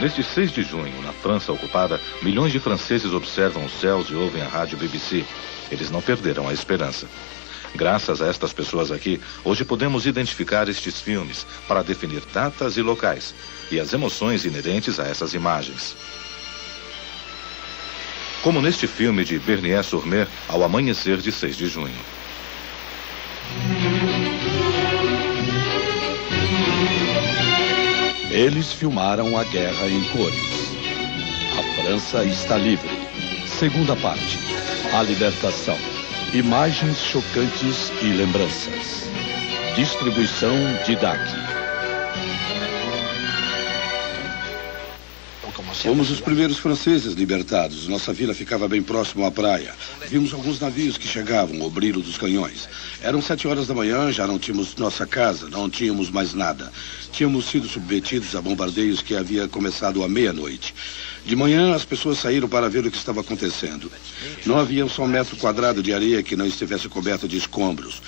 Neste 6 de junho, na França ocupada, milhões de franceses observam os céus e ouvem a rádio BBC. Eles não perderam a esperança. Graças a estas pessoas aqui, hoje podemos identificar estes filmes para definir datas e locais e as emoções inerentes a essas imagens. Como neste filme de Bernier-sur-Mer, Ao Amanhecer de 6 de junho. Eles filmaram a guerra em cores. A França está livre. Segunda parte. A libertação. Imagens chocantes e lembranças. Distribuição Didac. Fomos os primeiros franceses libertados. Nossa vila ficava bem próximo à praia. Vimos alguns navios que chegavam, o brilho dos canhões. Eram 7 horas da manhã, já não tínhamos nossa casa, não tínhamos mais nada. Tínhamos sido submetidos a bombardeios que havia começado à meia-noite. De manhã, as pessoas saíram para ver o que estava acontecendo. Não havia um só metro quadrado de areia que não estivesse coberto de escombros.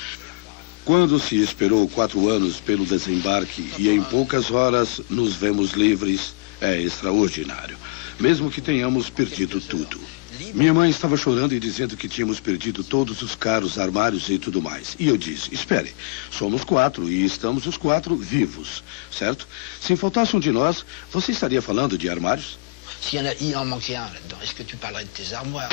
Quando se esperou 4 anos pelo desembarque e em poucas horas nos vemos livres, é extraordinário. Mesmo que tenhamos perdido tudo. Minha mãe estava chorando e dizendo que tínhamos perdido todos os carros, armários e tudo mais. E eu disse, espere, somos 4 e estamos os 4 vivos, certo? Se faltasse um de nós, você estaria falando de armários? Se il en manquait un là-dedans, est-ce que tu parlerais de tes armoires?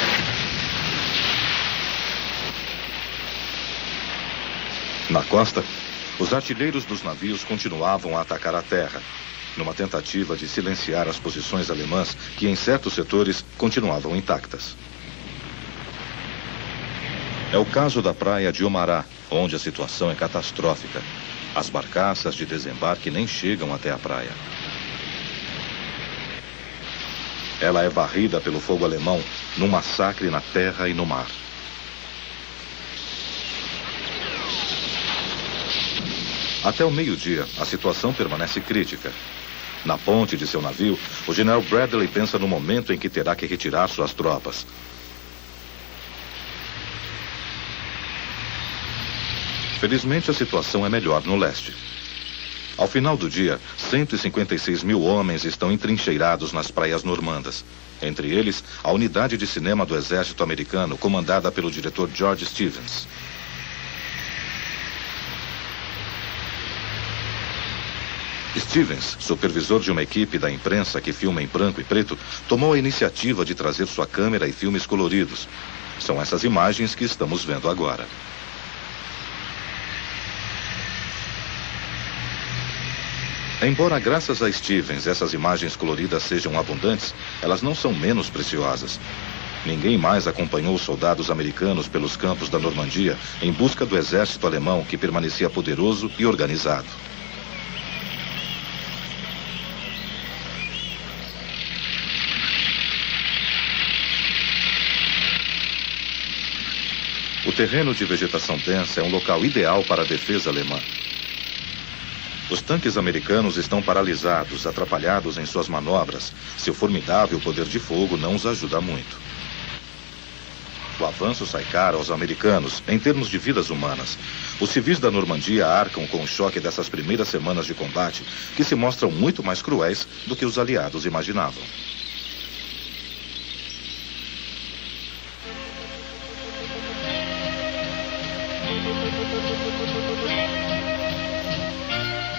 Na costa, os artilheiros dos navios continuavam a atacar a terra, numa tentativa de silenciar as posições alemãs que, em certos setores, continuavam intactas. É o caso da praia de Omará, onde a situação é catastrófica. As barcaças de desembarque nem chegam até a praia. Ela é varrida pelo fogo alemão num massacre na terra e no mar. Até o meio-dia, a situação permanece crítica. Na ponte de seu navio, o general Bradley pensa no momento em que terá que retirar suas tropas. Felizmente, a situação é melhor no leste. Ao final do dia, 156 mil homens estão entrincheirados nas praias normandas. Entre eles, a unidade de cinema do exército americano, comandada pelo diretor George Stevens. Stevens, supervisor de uma equipe da imprensa que filma em branco e preto, tomou a iniciativa de trazer sua câmera e filmes coloridos. São essas imagens que estamos vendo agora. Embora, graças a Stevens, essas imagens coloridas sejam abundantes, elas não são menos preciosas. Ninguém mais acompanhou os soldados americanos pelos campos da Normandia em busca do exército alemão que permanecia poderoso e organizado. O terreno de vegetação densa é um local ideal para a defesa alemã. Os tanques americanos estão paralisados, atrapalhados em suas manobras. Seu formidável poder de fogo não os ajuda muito. O avanço sai caro aos americanos, em termos de vidas humanas. Os civis da Normandia arcam com o choque dessas primeiras semanas de combate, que se mostram muito mais cruéis do que os aliados imaginavam.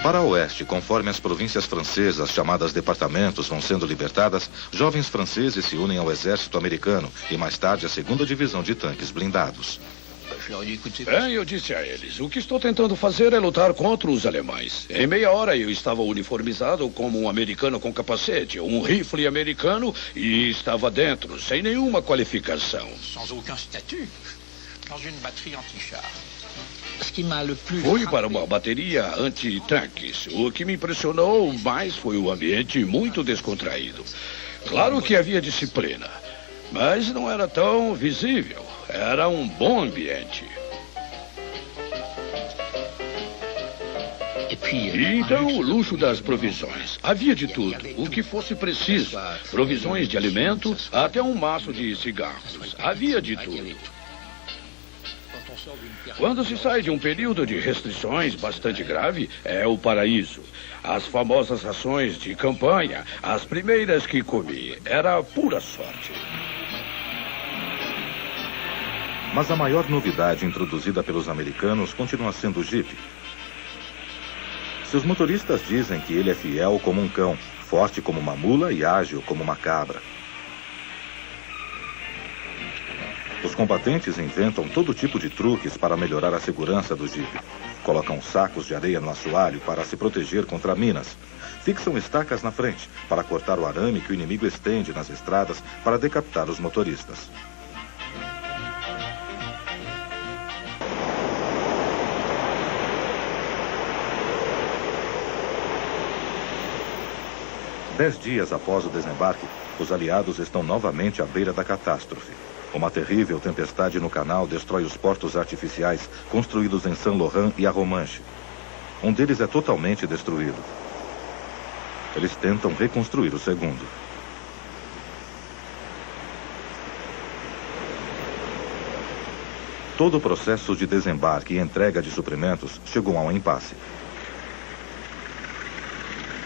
Para o oeste, conforme as províncias francesas, chamadas departamentos, vão sendo libertadas, jovens franceses se unem ao exército americano e mais tarde à 2ª divisão de tanques blindados. Bem, eu disse a eles, o que estou tentando fazer é lutar contra os alemães. Em meia hora eu estava uniformizado como um americano com capacete, um rifle americano e estava dentro, sem nenhuma qualificação. Sans aucun statut, dans une batterie anti-char. Fui para uma bateria anti-tanques. O que me impressionou mais foi o ambiente muito descontraído. Claro que havia disciplina, mas não era tão visível. Era um bom ambiente. E então o luxo das provisões. Havia de tudo, o que fosse preciso. Provisões de alimento até um maço de cigarros. Havia de tudo. Quando se sai de um período de restrições bastante grave, é o paraíso. As famosas rações de campanha, as primeiras que comi, era pura sorte. Mas a maior novidade introduzida pelos americanos continua sendo o Jeep. Seus motoristas dizem que ele é fiel como um cão, forte como uma mula e ágil como uma cabra. Os combatentes inventam todo tipo de truques para melhorar a segurança do Jeep. Colocam sacos de areia no assoalho para se proteger contra minas. Fixam estacas na frente para cortar o arame que o inimigo estende nas estradas para decapitar os motoristas. Dez dias após o desembarque, os aliados estão novamente à beira da catástrofe. Uma terrível tempestade no canal destrói os portos artificiais construídos em Saint-Laurent e Arromanches. Um deles é totalmente destruído. Eles tentam reconstruir o segundo. Todo o processo de desembarque e entrega de suprimentos chegou a um impasse.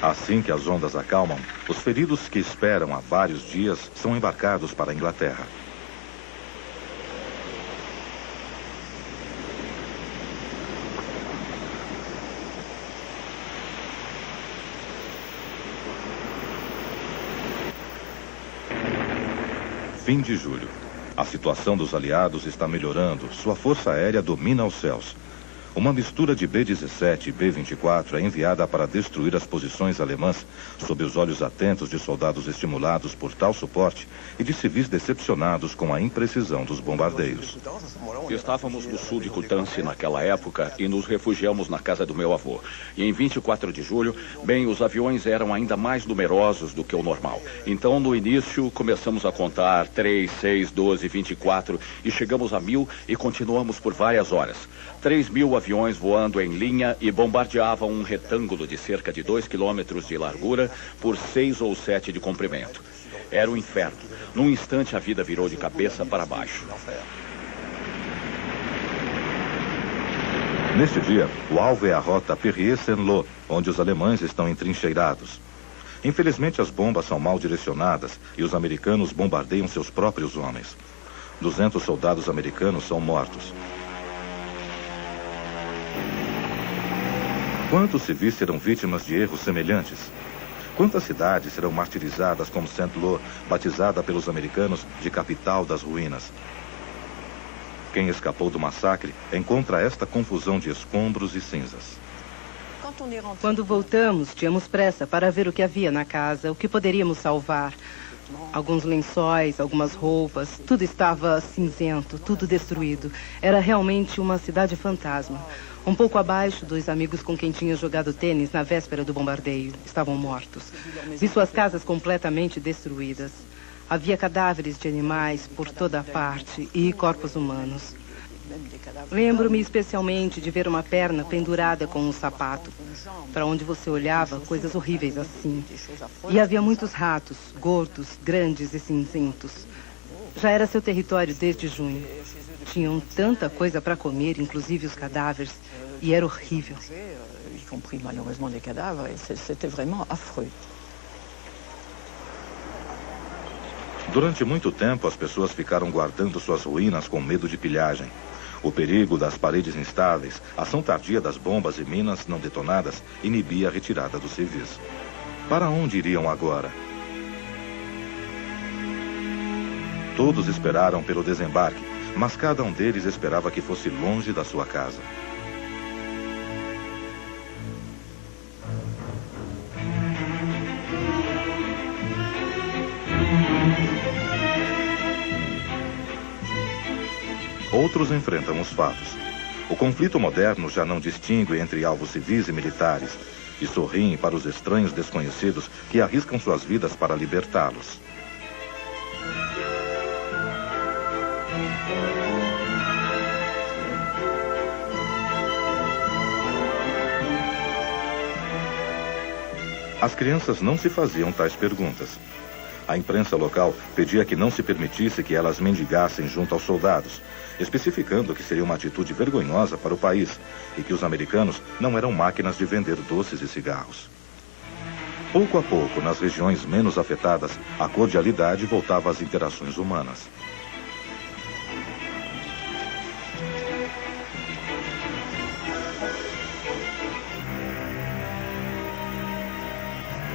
Assim que as ondas acalmam, os feridos que esperam há vários dias são embarcados para a Inglaterra. Fim de julho. A situação dos aliados está melhorando. Sua força aérea domina os céus. Uma mistura de B-17 e B-24 é enviada para destruir as posições alemãs sob os olhos atentos de soldados estimulados por tal suporte e de civis decepcionados com a imprecisão dos bombardeios. Estávamos no sul de Coutances naquela época e nos refugiamos na casa do meu avô. E em 24 de julho, bem, os aviões eram ainda mais numerosos do que o normal. Então, no início, começamos a contar 3, 6, 12, 24 e chegamos a 1000 e continuamos por várias horas. 3.000 aviões voando em linha e bombardeavam um retângulo de cerca de 2 quilômetros de largura por 6 ou 7 de comprimento. Era um inferno. Num instante, a vida virou de cabeça para baixo. Neste dia, o alvo é a rota Perrier-Saint-Lô, onde os alemães estão entrincheirados. Infelizmente, as bombas são mal direcionadas e os americanos bombardeiam seus próprios homens. 200 soldados americanos são mortos. Quantos civis serão vítimas de erros semelhantes? Quantas cidades serão martirizadas como Saint-Lô, batizada pelos americanos de capital das ruínas? Quem escapou do massacre encontra esta confusão de escombros e cinzas. Quando voltamos, tínhamos pressa para ver o que havia na casa, o que poderíamos salvar. Alguns lençóis, algumas roupas, tudo estava cinzento, tudo destruído. Era realmente uma cidade fantasma. Um pouco abaixo, 2 amigos com quem tinha jogado tênis na véspera do bombardeio estavam mortos. Vi suas casas completamente destruídas. Havia cadáveres de animais por toda a parte e corpos humanos. Lembro-me especialmente de ver uma perna pendurada com um sapato. Para onde você olhava, coisas horríveis assim. E havia muitos ratos, gordos, grandes e cinzentos. Já era seu território desde junho. Tinham tanta coisa para comer, inclusive os cadáveres, e era horrível. Durante muito tempo, as pessoas ficaram guardando suas ruínas com medo de pilhagem. O perigo das paredes instáveis, a ação tardia das bombas e minas não detonadas, inibia a retirada dos civis. Para onde iriam agora? Todos esperaram pelo desembarque, mas cada um deles esperava que fosse longe da sua casa. Outros enfrentam os fatos. O conflito moderno já não distingue entre alvos civis e militares, e sorriem para os estranhos desconhecidos que arriscam suas vidas para libertá-los. As crianças não se faziam tais perguntas. A imprensa local pedia que não se permitisse que elas mendigassem junto aos soldados, especificando que seria uma atitude vergonhosa para o país e que os americanos não eram máquinas de vender doces e cigarros. Pouco a pouco, nas regiões menos afetadas, a cordialidade voltava às interações humanas.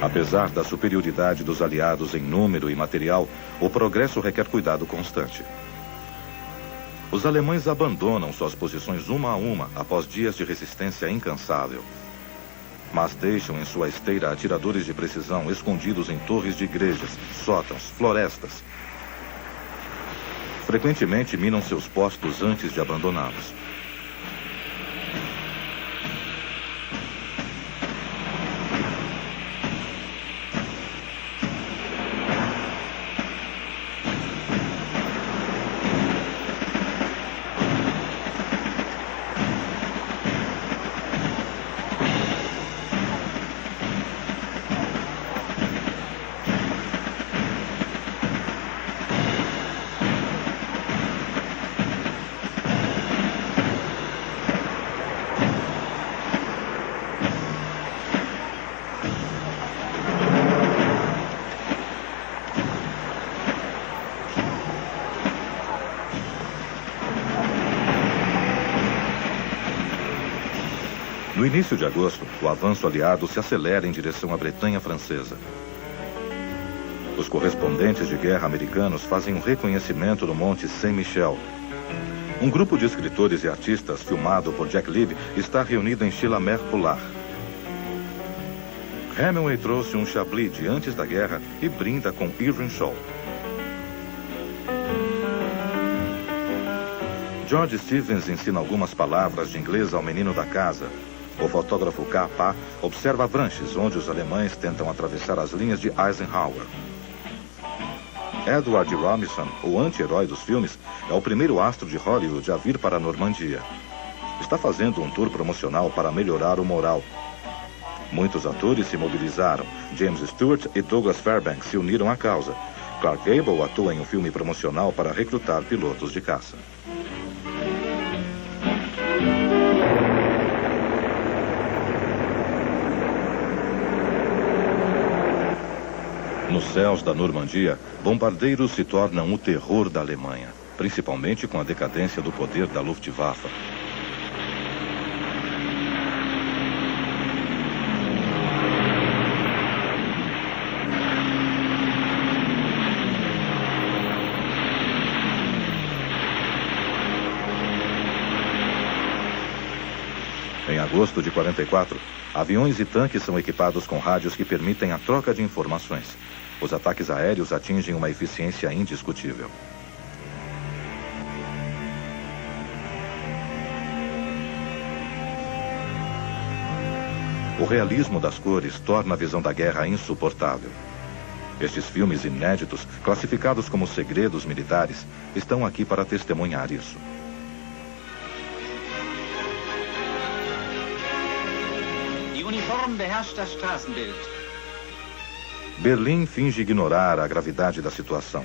Apesar da superioridade dos aliados em número e material, o progresso requer cuidado constante. Os alemães abandonam suas posições uma a uma após dias de resistência incansável. Mas deixam em sua esteira atiradores de precisão escondidos em torres de igrejas, sótãos, florestas. Frequentemente minam seus postos antes de abandoná-los. No início de agosto, o avanço aliado se acelera em direção à Bretanha francesa. Os correspondentes de guerra americanos fazem um reconhecimento no Monte Saint-Michel. Um grupo de escritores e artistas, filmado por Jack Lieb, está reunido em Chiller-Polar. Hemingway trouxe um chablis de antes da guerra e brinda com Irving Shaw. George Stevens ensina algumas palavras de inglês ao menino da casa. O fotógrafo K.P. observa Avranches, onde os alemães tentam atravessar as linhas de Eisenhower. Edward Robinson, o anti-herói dos filmes, é o primeiro astro de Hollywood a vir para a Normandia. Está fazendo um tour promocional para melhorar o moral. Muitos atores se mobilizaram. James Stewart e Douglas Fairbanks se uniram à causa. Clark Gable atua em um filme promocional para recrutar pilotos de caça. Nos céus da Normandia, bombardeiros se tornam o terror da Alemanha, principalmente com a decadência do poder da Luftwaffe. Em agosto de 44, aviões e tanques são equipados com rádios que permitem a troca de informações. Os ataques aéreos atingem uma eficiência indiscutível. O realismo das cores torna a visão da guerra insuportável. Estes filmes inéditos, classificados como segredos militares, estão aqui para testemunhar isso. Berlim finge ignorar a gravidade da situação.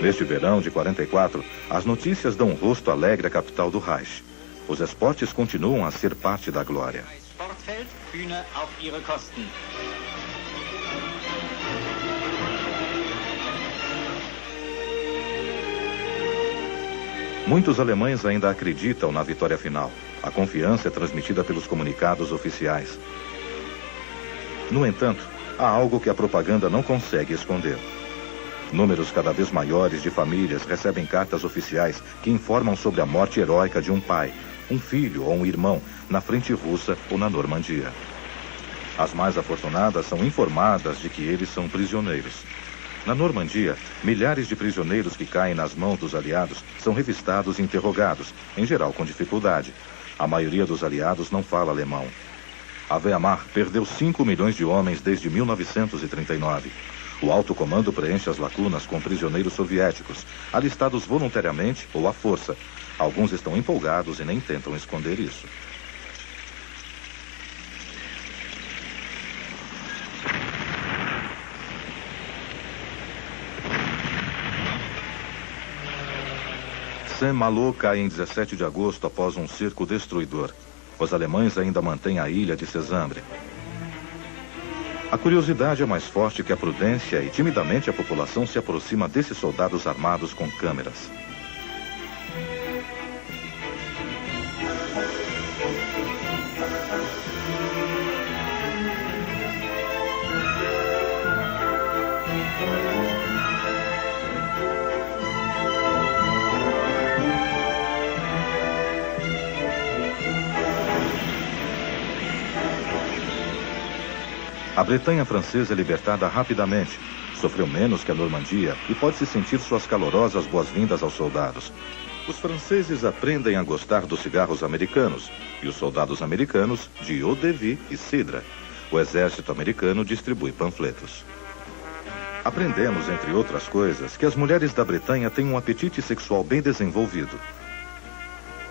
Neste verão de 44, as notícias dão um rosto alegre à capital do Reich. Os esportes continuam a ser parte da glória. Muitos alemães ainda acreditam na vitória final. A confiança é transmitida pelos comunicados oficiais. No entanto, há algo que a propaganda não consegue esconder. Números cada vez maiores de famílias recebem cartas oficiais que informam sobre a morte heróica de um pai, um filho ou um irmão na frente russa ou na Normandia. As mais afortunadas são informadas de que eles são prisioneiros. Na Normandia, milhares de prisioneiros que caem nas mãos dos aliados são revistados e interrogados, em geral com dificuldade. A maioria dos aliados não fala alemão. A Wehrmacht perdeu 5 milhões de homens desde 1939. O alto comando preenche as lacunas com prisioneiros soviéticos, alistados voluntariamente ou à força. Alguns estão empolgados e nem tentam esconder isso. Saint-Malo cai em 17 de agosto após um cerco destruidor. Os alemães ainda mantêm a ilha de Sésame. A curiosidade é mais forte que a prudência e timidamente a população se aproxima desses soldados armados com câmeras. A Bretanha francesa é libertada rapidamente. Sofreu menos que a Normandia e pode-se sentir suas calorosas boas-vindas aos soldados. Os franceses aprendem a gostar dos cigarros americanos e os soldados americanos de eau de vie e cidra. O exército americano distribui panfletos. Aprendemos, entre outras coisas, que as mulheres da Bretanha têm um apetite sexual bem desenvolvido.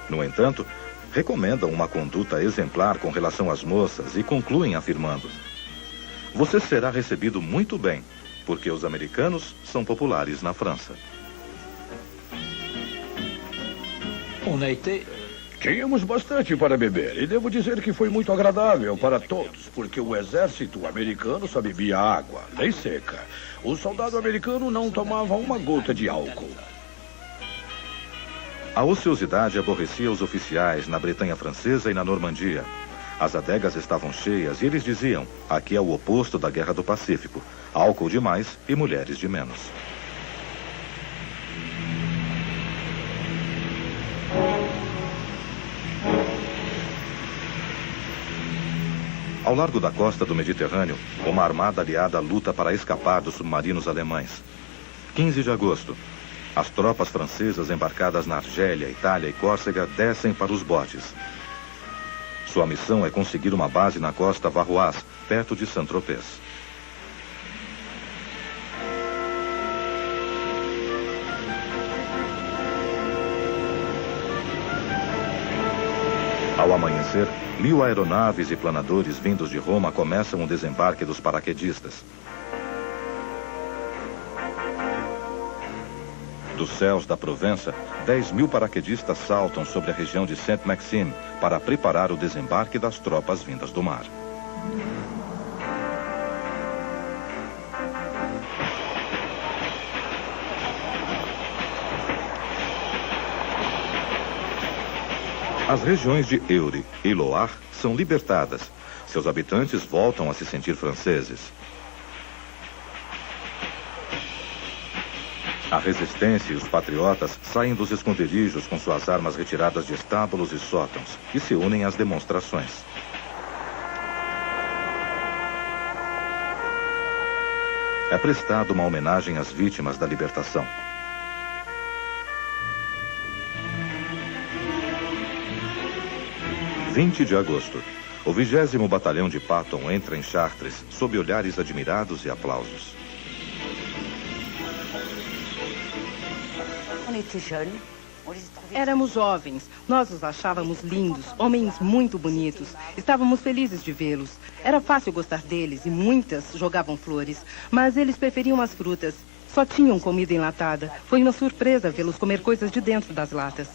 No entanto, recomendam uma conduta exemplar com relação às moças e concluem afirmando: você será recebido muito bem, porque os americanos são populares na França. Tínhamos bastante para beber e devo dizer que foi muito agradável para todos, porque o exército americano só bebia água, lei seca. O soldado americano não tomava uma gota de álcool. A ociosidade aborrecia os oficiais na Bretanha francesa e na Normandia. As adegas estavam cheias e eles diziam: aqui é o oposto da Guerra do Pacífico. Álcool demais e mulheres de menos. Ao largo da costa do Mediterrâneo, uma armada aliada luta para escapar dos submarinos alemães. 15 de agosto. As tropas francesas embarcadas na Argélia, Itália e Córcega descem para os botes. Sua missão é conseguir uma base na costa Varroaz, perto de Saint-Tropez. Ao amanhecer, 1000 aeronaves e planadores vindos de Roma começam o desembarque dos paraquedistas. Dos céus da Provença, 10.000 paraquedistas saltam sobre a região de Saint-Maxime para preparar o desembarque das tropas vindas do mar. As regiões de Eure e Loire são libertadas. Seus habitantes voltam a se sentir franceses. A resistência e os patriotas saem dos esconderijos com suas armas retiradas de estábulos e sótãos e se unem às demonstrações. É prestada uma homenagem às vítimas da libertação. – 20 de agosto. O 20º Batalhão de Patton entra em Chartres sob olhares admirados e aplausos. Éramos jovens, nós os achávamos lindos, homens muito bonitos. Estávamos felizes de vê-los. Era fácil gostar deles e muitas jogavam flores, mas eles preferiam as frutas. Só tinham comida enlatada. Foi uma surpresa vê-los comer coisas de dentro das latas.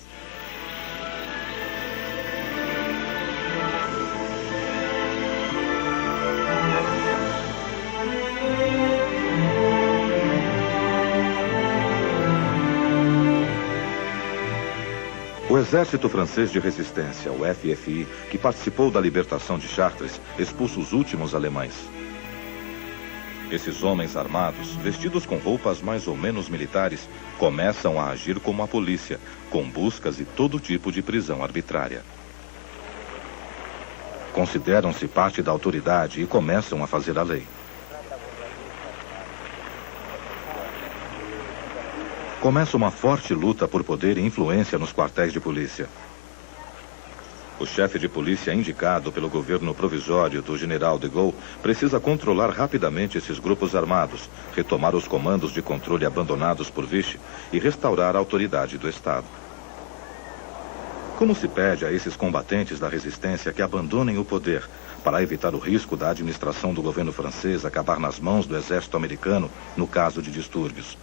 O Exército Francês de Resistência, o FFI, que participou da libertação de Chartres, expulsa os últimos alemães. Esses homens armados, vestidos com roupas mais ou menos militares, começam a agir como a polícia, com buscas e todo tipo de prisão arbitrária. Consideram-se parte da autoridade e começam a fazer a lei. Começa uma forte luta por poder e influência nos quartéis de polícia. O chefe de polícia indicado pelo governo provisório do general de Gaulle precisa controlar rapidamente esses grupos armados, retomar os comandos de controle abandonados por Vichy e restaurar a autoridade do Estado. Como se pede a esses combatentes da resistência que abandonem o poder para evitar o risco da administração do governo francês acabar nas mãos do exército americano no caso de distúrbios?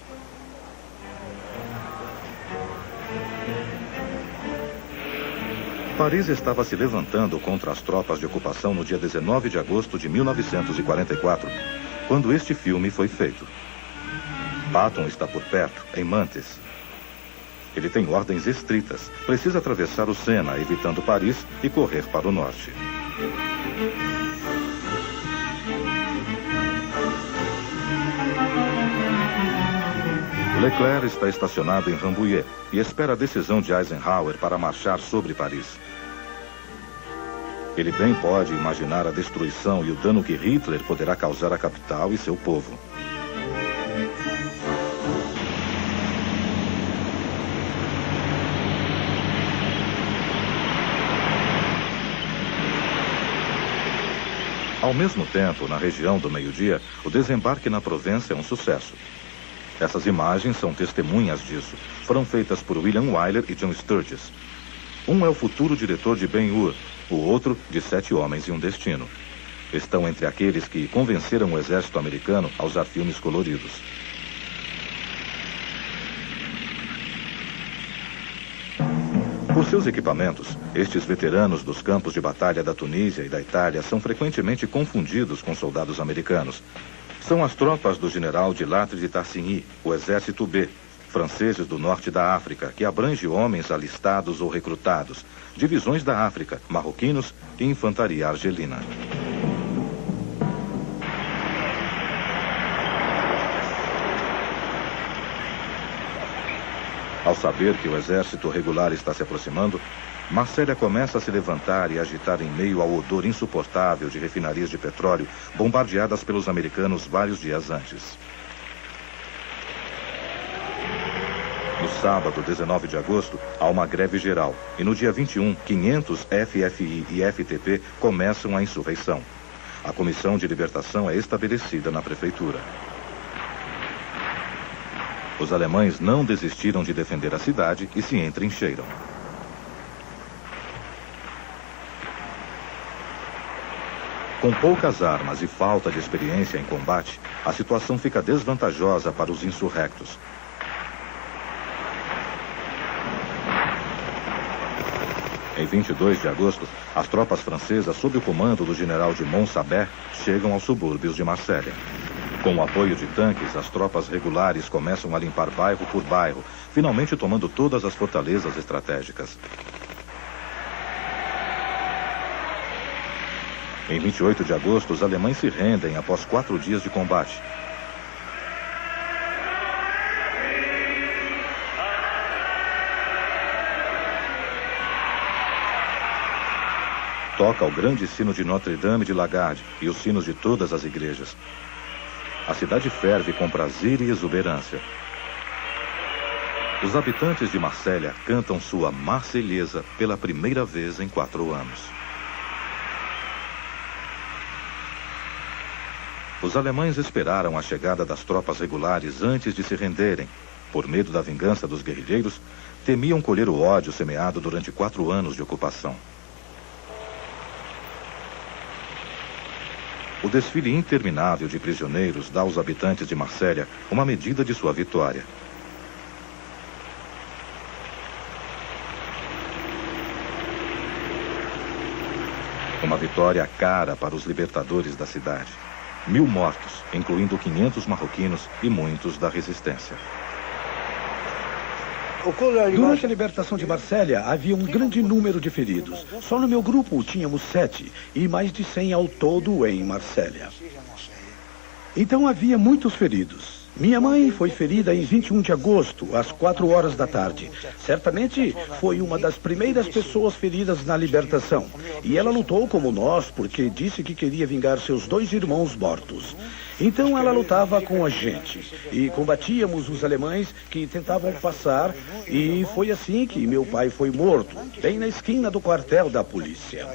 Paris estava se levantando contra as tropas de ocupação no dia 19 de agosto de 1944, quando este filme foi feito. Patton está por perto, em Mantes. Ele tem ordens estritas. Precisa atravessar o Sena, evitando Paris, e correr para o norte. Leclerc está estacionado em Rambouillet e espera a decisão de Eisenhower para marchar sobre Paris. Ele bem pode imaginar a destruição e o dano que Hitler poderá causar à capital e seu povo. Ao mesmo tempo, na região do meio-dia, o desembarque na Provença é um sucesso. Essas imagens são testemunhas disso. Foram feitas por William Wyler e John Sturges. Um é o futuro diretor de Ben-Hur, o outro de 7 Homens e um Destino. Estão entre aqueles que convenceram o exército americano a usar filmes coloridos. Por seus equipamentos, estes veteranos dos campos de batalha da Tunísia e da Itália são frequentemente confundidos com soldados americanos. São as tropas do general de Lattre de Tassigny, o Exército B, franceses do norte da África, que abrange homens alistados ou recrutados, divisões da África, marroquinos e infantaria argelina. Ao saber que o exército regular está se aproximando, Marcélia começa a se levantar e agitar em meio ao odor insuportável de refinarias de petróleo bombardeadas pelos americanos vários dias antes. No sábado, 19 de agosto, há uma greve geral e no dia 21, 500 FFI e FTP começam a insurreição. A Comissão de Libertação é estabelecida na prefeitura. Os alemães não desistiram de defender a cidade e se entrincheiram. Com poucas armas e falta de experiência em combate, a situação fica desvantajosa para os insurrectos. Em 22 de agosto, as tropas francesas, sob o comando do general de Montsabert, chegam aos subúrbios de Marselha. Com o apoio de tanques, as tropas regulares começam a limpar bairro por bairro, finalmente tomando todas as fortalezas estratégicas. Em 28 de agosto, os alemães se rendem após 4 dias de combate. Toca o grande sino de Notre-Dame de Lagarde e os sinos de todas as igrejas. A cidade ferve com prazer e exuberância. Os habitantes de Marselha cantam sua Marselhesa pela primeira vez em 4 anos. Os alemães esperaram a chegada das tropas regulares antes de se renderem. Por medo da vingança dos guerrilheiros, temiam colher o ódio semeado durante 4 anos de ocupação. O desfile interminável de prisioneiros dá aos habitantes de Marselha uma medida de sua vitória. Uma vitória cara para os libertadores da cidade. 1000 mortos, incluindo 500 marroquinos e muitos da resistência. Durante a libertação de Marselha, havia um grande número de feridos. Só no meu grupo tínhamos 7 e mais de 100 ao todo em Marselha. Então havia muitos feridos. Minha mãe foi ferida em 21 de agosto, às 4 horas da tarde. Certamente foi uma das primeiras pessoas feridas na libertação. E ela lutou como nós, porque disse que queria vingar seus 2 irmãos mortos. Então ela lutava com a gente e combatíamos os alemães que tentavam passar, e foi assim que meu pai foi morto, bem na esquina do quartel da polícia.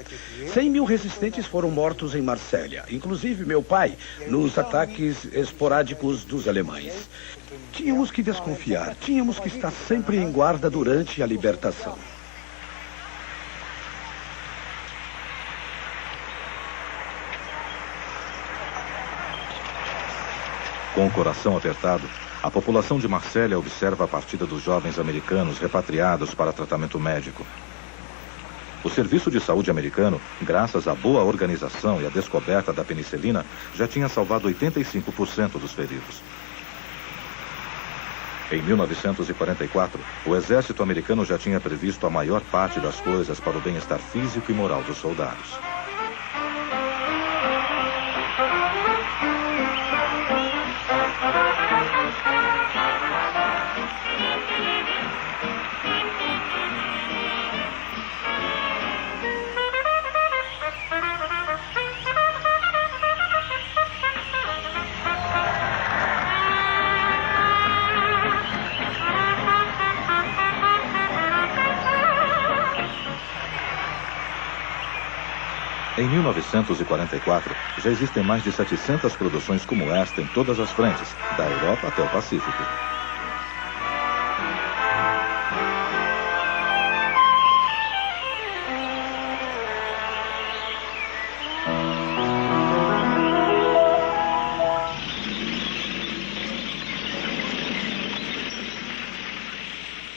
100.000 resistentes foram mortos em Marselha, inclusive meu pai, nos ataques esporádicos dos alemães. Tínhamos que desconfiar, tínhamos que estar sempre em guarda durante a libertação. Com o coração apertado, a população de Marselha observa a partida dos jovens americanos repatriados para tratamento médico. O Serviço de Saúde americano, graças à boa organização e à descoberta da penicilina, já tinha salvado 85% dos feridos. Em 1944, o exército americano já tinha previsto a maior parte das coisas para o bem-estar físico e moral dos soldados. Em 1944, já existem mais de 700 produções como esta em todas as frentes, da Europa até o Pacífico.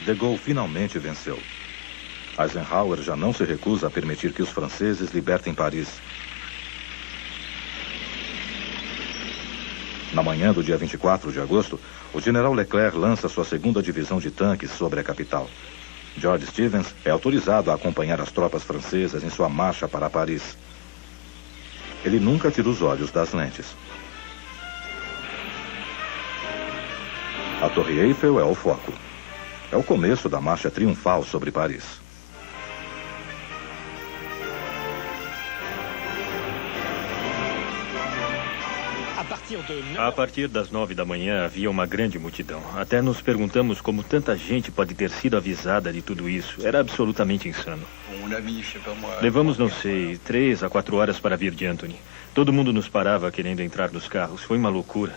De Gaulle finalmente venceu. Eisenhower já não se recusa a permitir que os franceses libertem Paris. Na manhã do dia 24 de agosto, o general Leclerc lança sua segunda divisão de tanques sobre a capital. George Stevens é autorizado a acompanhar as tropas francesas em sua marcha para Paris. Ele nunca tira os olhos das lentes. A Torre Eiffel é o foco. É o começo da marcha triunfal sobre Paris. A partir das 9 da manhã havia uma grande multidão. Até nos perguntamos como tanta gente pode ter sido avisada de tudo isso. Era absolutamente insano. Levamos, não sei, 3 a 4 horas para vir de Antony. Todo mundo nos parava querendo entrar nos carros. Foi uma loucura.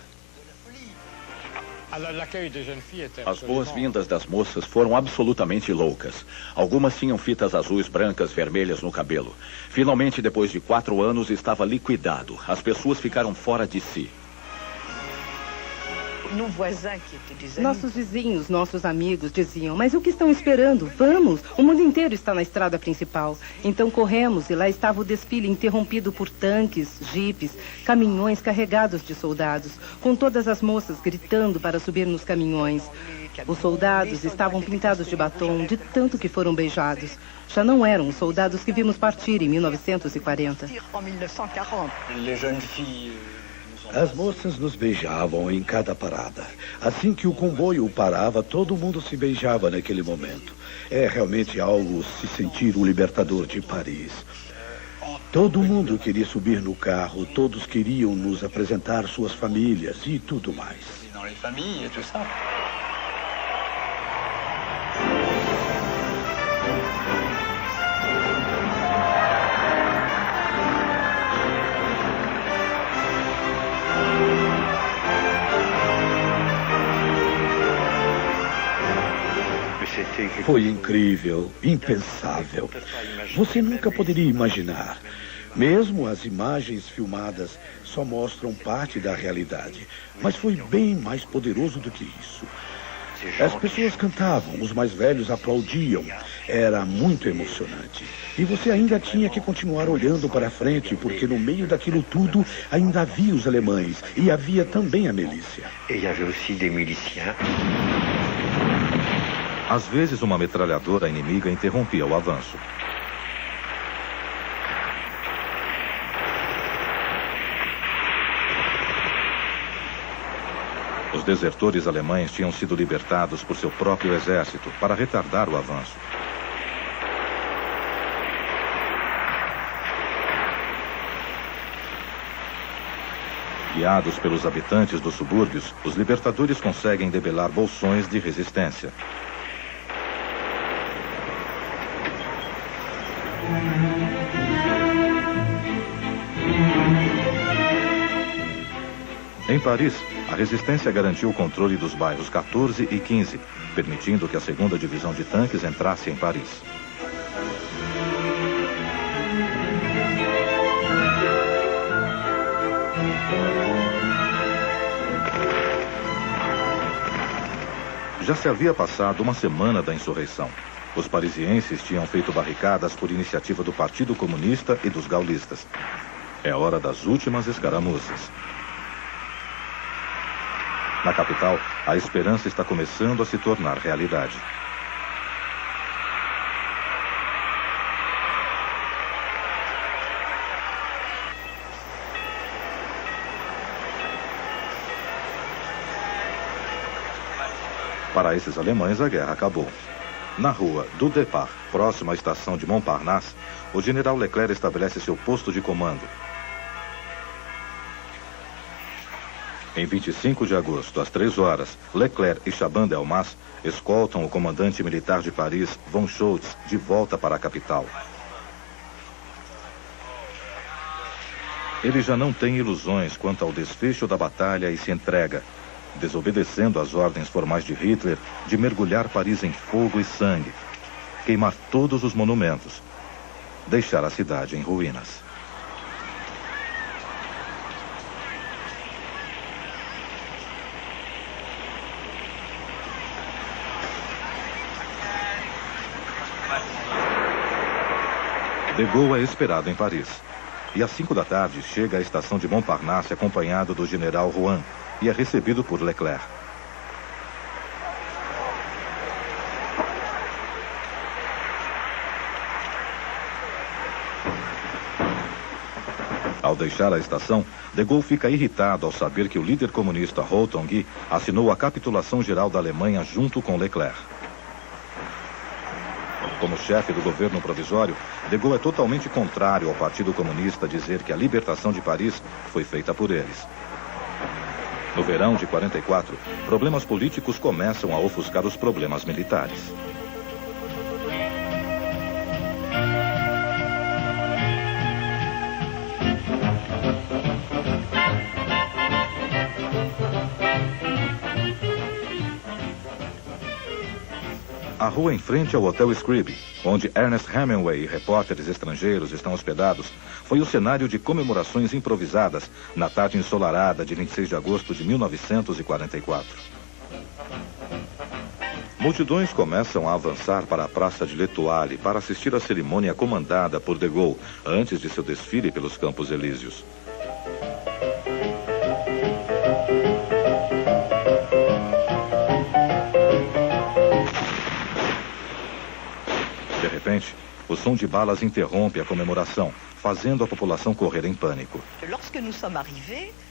As boas-vindas das moças foram absolutamente loucas. Algumas tinham fitas azuis, brancas, vermelhas no cabelo. Finalmente, depois de 4 anos, estava liquidado. As pessoas ficaram fora de si. Nossos vizinhos, nossos amigos diziam, mas o que estão esperando? Vamos, o mundo inteiro está na estrada principal. Então corremos e lá estava o desfile interrompido por tanques, jipes, caminhões carregados de soldados, com todas as moças gritando para subir nos caminhões. Os soldados estavam pintados de batom de tanto que foram beijados. Já não eram os soldados que vimos partir em 1940. As moças nos beijavam em cada parada. Assim que o comboio parava, todo mundo se beijava naquele momento. É realmente algo se sentir o libertador de Paris. Todo mundo queria subir no carro, todos queriam nos apresentar suas famílias e tudo mais. Foi incrível, impensável. Você nunca poderia imaginar. Mesmo as imagens filmadas só mostram parte da realidade. Mas foi bem mais poderoso do que isso. As pessoas cantavam, os mais velhos aplaudiam. Era muito emocionante. E você ainda tinha que continuar olhando para frente, porque no meio daquilo tudo ainda havia os alemães. E havia também a milícia. Às vezes, uma metralhadora inimiga interrompia o avanço. Os desertores alemães tinham sido libertados por seu próprio exército para retardar o avanço. Guiados pelos habitantes dos subúrbios, os libertadores conseguem debelar bolsões de resistência. Em Paris, a resistência garantiu o controle dos bairros 14 e 15, permitindo que a segunda divisão de tanques entrasse em Paris. Já se havia passado uma semana da insurreição. Os parisienses tinham feito barricadas por iniciativa do Partido Comunista e dos gaulistas. É hora das últimas escaramuças. Na capital, a esperança está começando a se tornar realidade. Para esses alemães, a guerra acabou. Na rua do Départ, próximo à estação de Montparnasse, o general Leclerc estabelece seu posto de comando. Em 25 de agosto, às 3 horas, Leclerc e Chaban-Delmas escoltam o comandante militar de Paris, von Schultz, de volta para a capital. Ele já não tem ilusões quanto ao desfecho da batalha e se entrega, desobedecendo às ordens formais de Hitler de mergulhar Paris em fogo e sangue, queimar todos os monumentos, deixar a cidade em ruínas. De Gaulle é esperado em Paris. E às 5 da tarde chega à estação de Montparnasse acompanhado do general Rouen e é recebido por Leclerc. Ao deixar a estação, De Gaulle fica irritado ao saber que o líder comunista Rotongui assinou a capitulação geral da Alemanha junto com Leclerc. Como chefe do governo provisório, De Gaulle é totalmente contrário ao Partido Comunista dizer que a libertação de Paris foi feita por eles. No verão de 44, problemas políticos começam a ofuscar os problemas militares. A rua em frente ao Hotel Scribe, onde Ernest Hemingway e repórteres estrangeiros estão hospedados, foi o cenário de comemorações improvisadas na tarde ensolarada de 26 de agosto de 1944. Multidões começam a avançar para a Praça de l'Étoile para assistir à cerimônia comandada por De Gaulle antes de seu desfile pelos Campos Elíseos. De repente, o som de balas interrompe a comemoração, fazendo a população correr em pânico.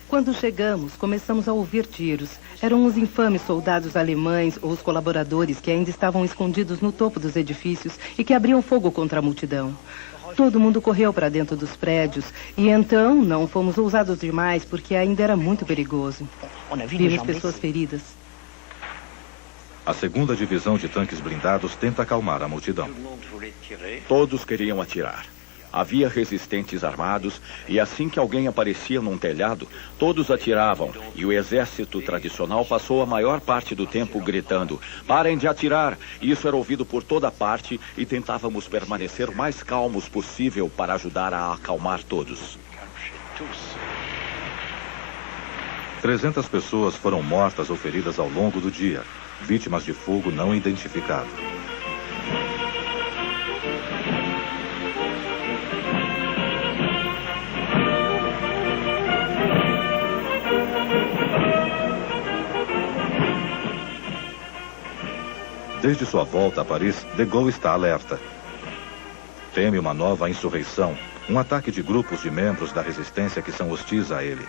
Quando chegamos, começamos a ouvir tiros. Eram os infames soldados alemães ou os colaboradores que ainda estavam escondidos no topo dos edifícios e que abriam fogo contra a multidão. Todo mundo correu para dentro dos prédios e então não fomos ousados demais porque ainda era muito perigoso. Vimos pessoas feridas. A segunda divisão de tanques blindados tenta acalmar a multidão. Todos queriam atirar. Havia resistentes armados e assim que alguém aparecia num telhado, todos atiravam e o exército tradicional passou a maior parte do tempo gritando: "Parem de atirar!" Isso era ouvido por toda parte e tentávamos permanecer o mais calmos possível para ajudar a acalmar todos. 300 pessoas foram mortas ou feridas ao longo do dia, vítimas de fogo não identificado. Desde sua volta a Paris, De Gaulle está alerta. Teme uma nova insurreição, um ataque de grupos de membros da resistência que são hostis a ele.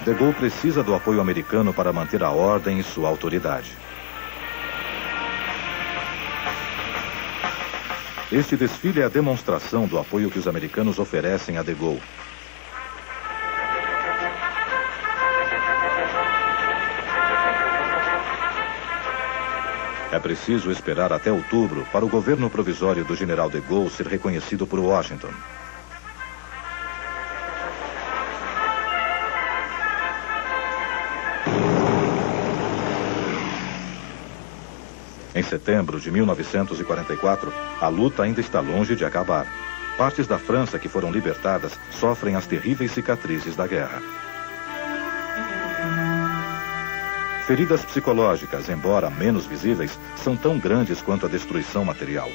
De Gaulle precisa do apoio americano para manter a ordem e sua autoridade. Este desfile é a demonstração do apoio que os americanos oferecem a De Gaulle. É preciso esperar até outubro para o governo provisório do general De Gaulle ser reconhecido por Washington. Em setembro de 1944, a luta ainda está longe de acabar. Partes da França que foram libertadas sofrem as terríveis cicatrizes da guerra. Feridas psicológicas, embora menos visíveis, são tão grandes quanto a destruição material.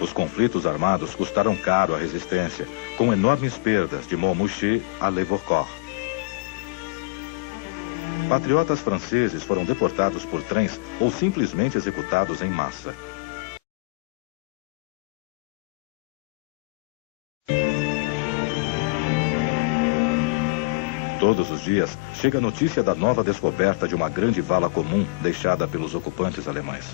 Os conflitos armados custaram caro à resistência, com enormes perdas de Montmouchy a Levorcourt. Patriotas franceses foram deportados por trens ou simplesmente executados em massa. Todos os dias, chega a notícia da nova descoberta de uma grande vala comum deixada pelos ocupantes alemães.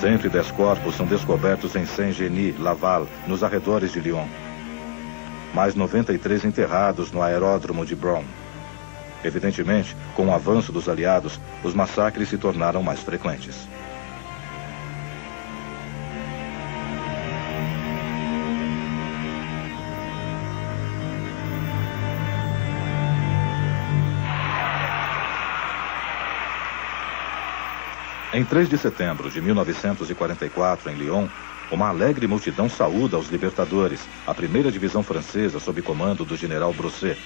Sempre 10 corpos são descobertos em Saint-Genis, Laval, nos arredores de Lyon. Mais 93 enterrados no aeródromo de Brown. Evidentemente, com o avanço dos aliados, os massacres se tornaram mais frequentes. Em 3 de setembro de 1944, em Lyon, uma alegre multidão saúda os libertadores, a primeira divisão francesa sob comando do general Brosset.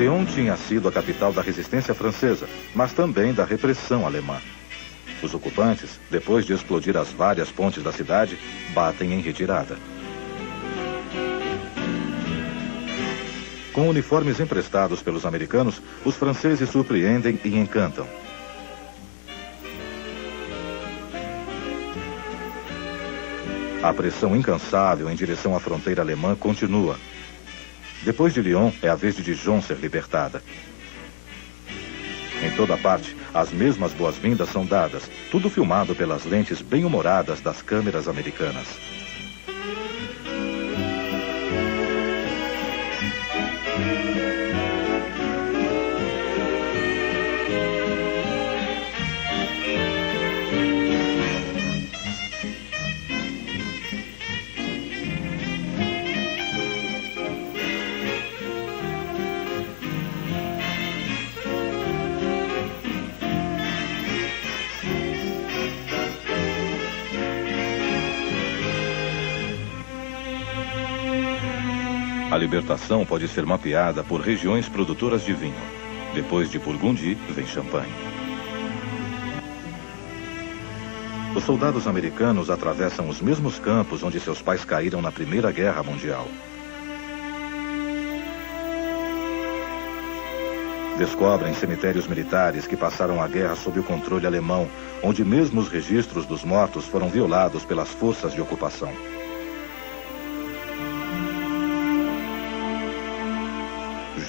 Lyon tinha sido a capital da resistência francesa, mas também da repressão alemã. Os ocupantes, depois de explodir as várias pontes da cidade, batem em retirada. Com uniformes emprestados pelos americanos, os franceses surpreendem e encantam. A pressão incansável em direção à fronteira alemã continua. Depois de Lyon, é a vez de Dijon ser libertada. Em toda parte, as mesmas boas-vindas são dadas, tudo filmado pelas lentes bem-humoradas das câmeras americanas. A libertação pode ser mapeada por regiões produtoras de vinho. Depois de Burgundy, vem Champagne. Os soldados americanos atravessam os mesmos campos onde seus pais caíram na Primeira Guerra Mundial. Descobrem cemitérios militares que passaram a guerra sob o controle alemão, onde mesmo os registros dos mortos foram violados pelas forças de ocupação.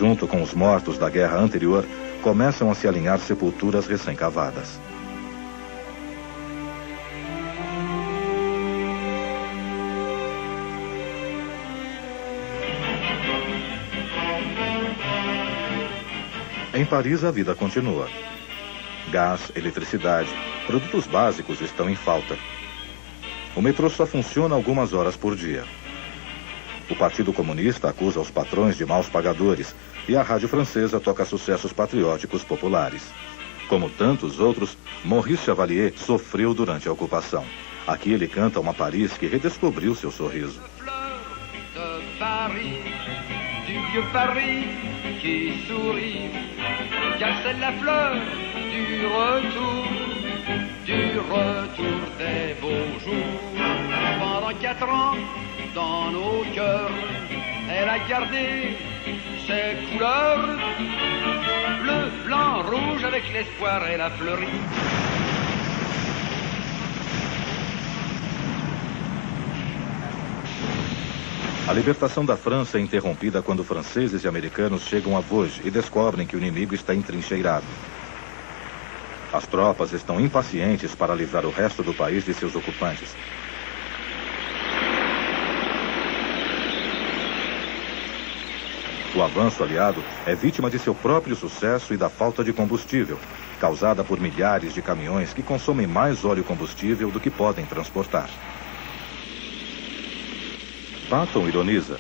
Junto com os mortos da guerra anterior, começam a se alinhar sepulturas recém-cavadas. Em Paris, a vida continua. Gás, eletricidade, produtos básicos estão em falta. O metrô só funciona algumas horas por dia. O Partido Comunista acusa os patrões de maus pagadores e a rádio francesa toca sucessos patrióticos populares. Como tantos outros, Maurice Chevalier sofreu durante a ocupação. Aqui ele canta uma Paris que redescobriu seu sorriso. Dans nos cœurs, elle a gardé ses couleurs. Bleu, blanc, rouge, avec l'espoir, elle a fleuri. A libertação da França é interrompida quando franceses e americanos chegam a Vosges e descobrem que o inimigo está entrincheirado. As tropas estão impacientes para livrar o resto do país de seus ocupantes. O avanço aliado é vítima de seu próprio sucesso e da falta de combustível, causada por milhares de caminhões que consomem mais óleo combustível do que podem transportar. Patton ironiza.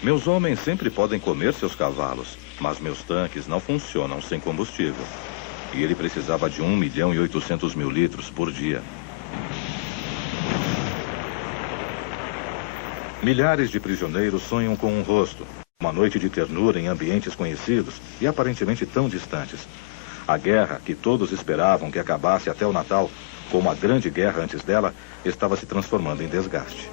Meus homens sempre podem comer seus cavalos, mas meus tanques não funcionam sem combustível. E ele precisava de 1.800.000 litros por dia. Milhares de prisioneiros sonham com um rosto. Uma noite de ternura em ambientes conhecidos e aparentemente tão distantes. A guerra, que todos esperavam que acabasse até o Natal, como a grande guerra antes dela, estava se transformando em desgaste.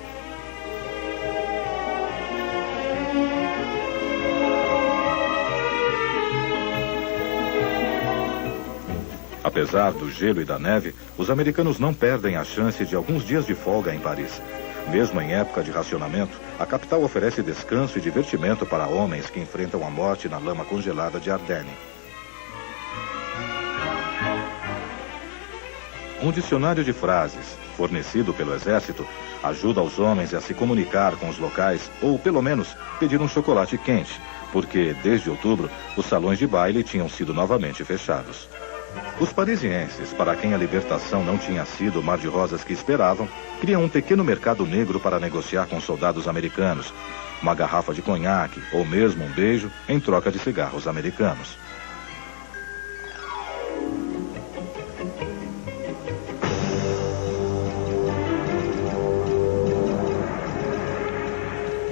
Apesar do gelo e da neve, os americanos não perdem a chance de alguns dias de folga em Paris. Mesmo em época de racionamento, a capital oferece descanso e divertimento para homens que enfrentam a morte na lama congelada de Ardennes. Um dicionário de frases, fornecido pelo exército, ajuda os homens a se comunicar com os locais ou, pelo menos, pedir um chocolate quente, porque, desde outubro, os salões de baile tinham sido novamente fechados. Os parisienses, para quem a libertação não tinha sido o mar de rosas que esperavam, criam um pequeno mercado negro para negociar com soldados americanos, uma garrafa de conhaque ou mesmo um beijo em troca de cigarros americanos.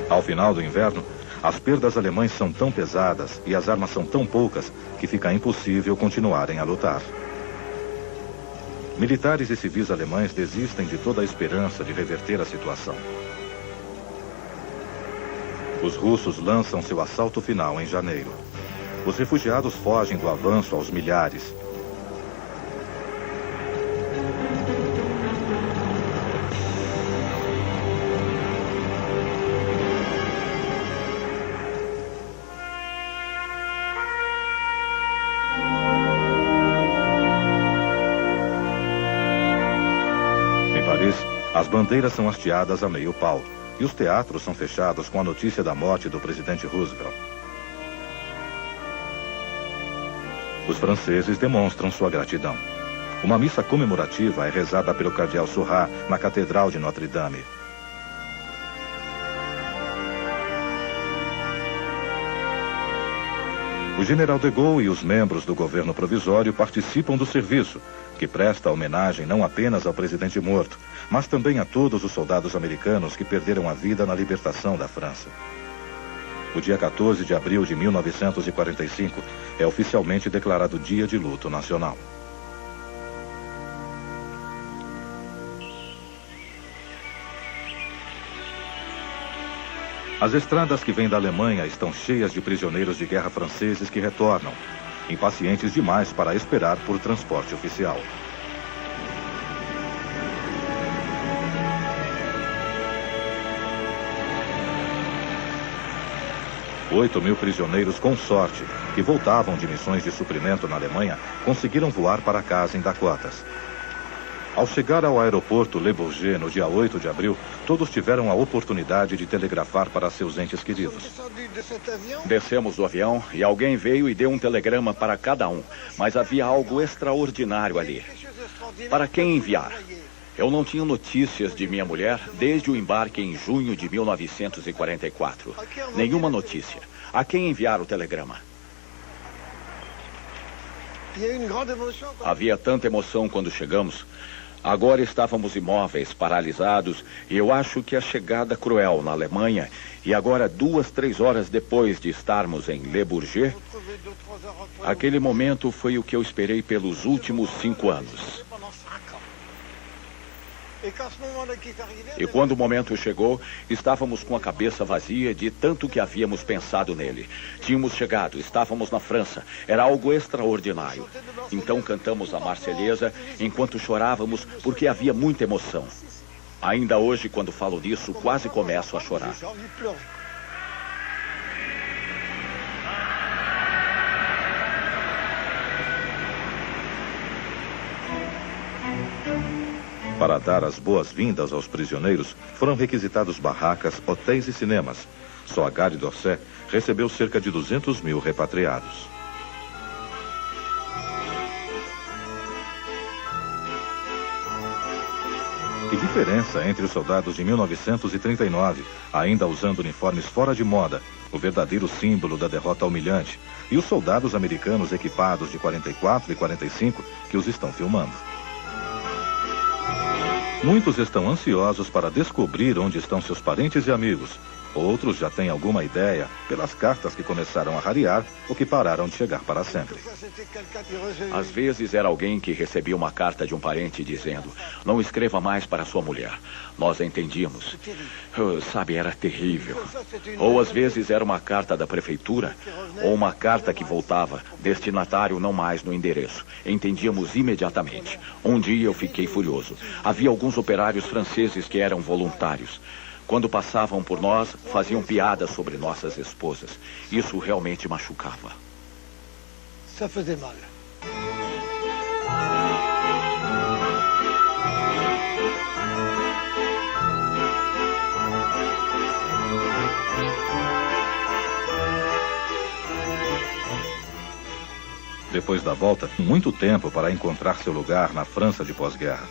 Ao final do inverno, as perdas alemãs são tão pesadas e as armas são tão poucas que fica impossível continuarem a lutar. Militares e civis alemães desistem de toda a esperança de reverter a situação. Os russos lançam seu assalto final em janeiro. Os refugiados fogem do avanço aos milhares. As bandeiras são hasteadas a meio pau e os teatros são fechados com a notícia da morte do presidente Roosevelt. Os franceses demonstram sua gratidão. Uma missa comemorativa é rezada pelo cardeal Surrat na Catedral de Notre-Dame. O general de Gaulle e os membros do governo provisório participam do serviço, que presta homenagem não apenas ao presidente morto, mas também a todos os soldados americanos que perderam a vida na libertação da França. O dia 14 de abril de 1945 é oficialmente declarado Dia de Luto Nacional. As estradas que vêm da Alemanha estão cheias de prisioneiros de guerra franceses que retornam, impacientes demais para esperar por transporte oficial. Oito 8.000 prisioneiros com sorte, que voltavam de missões de suprimento na Alemanha, conseguiram voar para casa em Dakotas. Ao chegar ao aeroporto Le Bourget no dia 8 de abril, todos tiveram a oportunidade de telegrafar para seus entes queridos. Descemos do avião e alguém veio e deu um telegrama para cada um, mas havia algo extraordinário ali. Para quem enviar? Eu não tinha notícias de minha mulher desde o embarque em junho de 1944. Nenhuma notícia. A quem enviar o telegrama? Havia tanta emoção quando chegamos. Agora estávamos imóveis, paralisados, e eu acho que a chegada cruel na Alemanha, e agora 2, 3 horas depois de estarmos em Le Bourget, aquele momento foi o que eu esperei pelos últimos 5 anos. E quando o momento chegou, estávamos com a cabeça vazia de tanto que havíamos pensado nele. Tínhamos chegado, estávamos na França, era algo extraordinário. Então cantamos a Marselhesa enquanto chorávamos porque havia muita emoção. Ainda hoje, quando falo disso, quase começo a chorar. Para dar as boas-vindas aos prisioneiros, foram requisitados barracas, hotéis e cinemas. Só a Gare d'Orsay recebeu cerca de 200.000 repatriados. Que diferença entre os soldados de 1939, ainda usando uniformes fora de moda, o verdadeiro símbolo da derrota humilhante, e os soldados americanos equipados de 44 e 45 que os estão filmando. Muitos estão ansiosos para descobrir onde estão seus parentes e amigos. Outros já têm alguma ideia pelas cartas que começaram a rarear ou que pararam de chegar para sempre. Às vezes era alguém que recebia uma carta de um parente dizendo: não escreva mais para sua mulher. Nós a entendíamos. Sabe, era terrível. Ou às vezes era uma carta da prefeitura ou uma carta que voltava, destinatário não mais no endereço. Entendíamos imediatamente. Um dia eu fiquei furioso. Havia alguns operários franceses que eram voluntários. Quando passavam por nós, faziam piadas sobre nossas esposas. Isso realmente machucava. Ça faisait mal. Depois da volta, muito tempo para encontrar seu lugar na França de pós-guerra.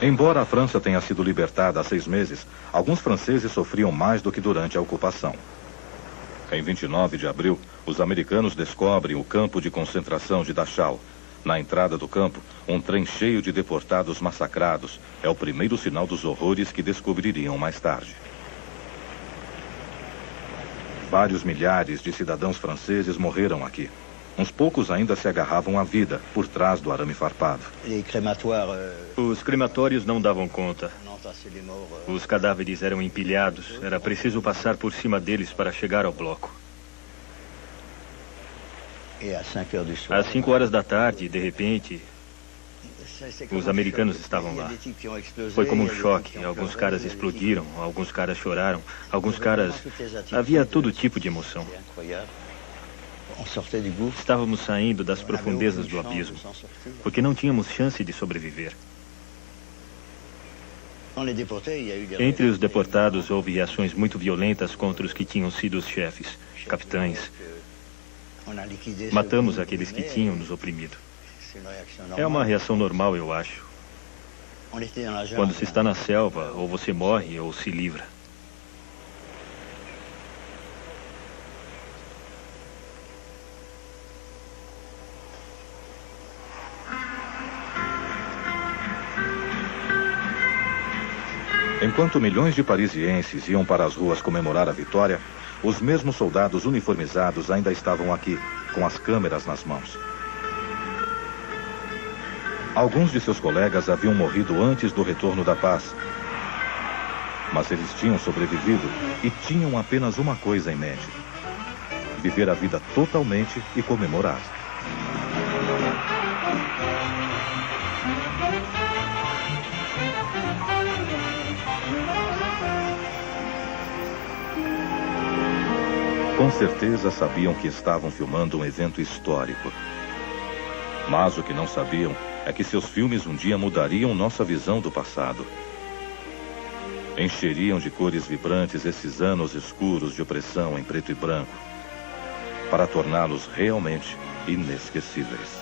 Embora a França tenha sido libertada há 6 meses, alguns franceses sofriam mais do que durante a ocupação. Em 29 de abril, os americanos descobrem o campo de concentração de Dachau. Na entrada do campo, um trem cheio de deportados massacrados é o primeiro sinal dos horrores que descobririam mais tarde. Vários milhares de cidadãos franceses morreram aqui. Uns poucos ainda se agarravam à vida por trás do arame farpado. Os crematórios não davam conta. Os cadáveres eram empilhados. Era preciso passar por cima deles para chegar ao bloco. Às 5 horas da tarde, de repente, os americanos estavam lá. Foi como um choque. Alguns caras explodiram, alguns caras choraram, alguns caras... Havia todo tipo de emoção. Estávamos saindo das profundezas do abismo, porque não tínhamos chance de sobreviver. Entre os deportados, houve reações muito violentas contra os que tinham sido os chefes, capitães. Matamos aqueles que tinham nos oprimido. É uma reação normal, eu acho. Quando se está na selva, ou você morre ou se livra. Enquanto milhões de parisienses iam para as ruas comemorar a vitória, os mesmos soldados uniformizados ainda estavam aqui, com as câmeras nas mãos. Alguns de seus colegas haviam morrido antes do retorno da paz. Mas eles tinham sobrevivido e tinham apenas uma coisa em mente: viver a vida totalmente e comemorar. Com certeza sabiam que estavam filmando um evento histórico. Mas o que não sabiam é que seus filmes um dia mudariam nossa visão do passado. Encheriam de cores vibrantes esses anos escuros de opressão em preto e branco, para torná-los realmente inesquecíveis.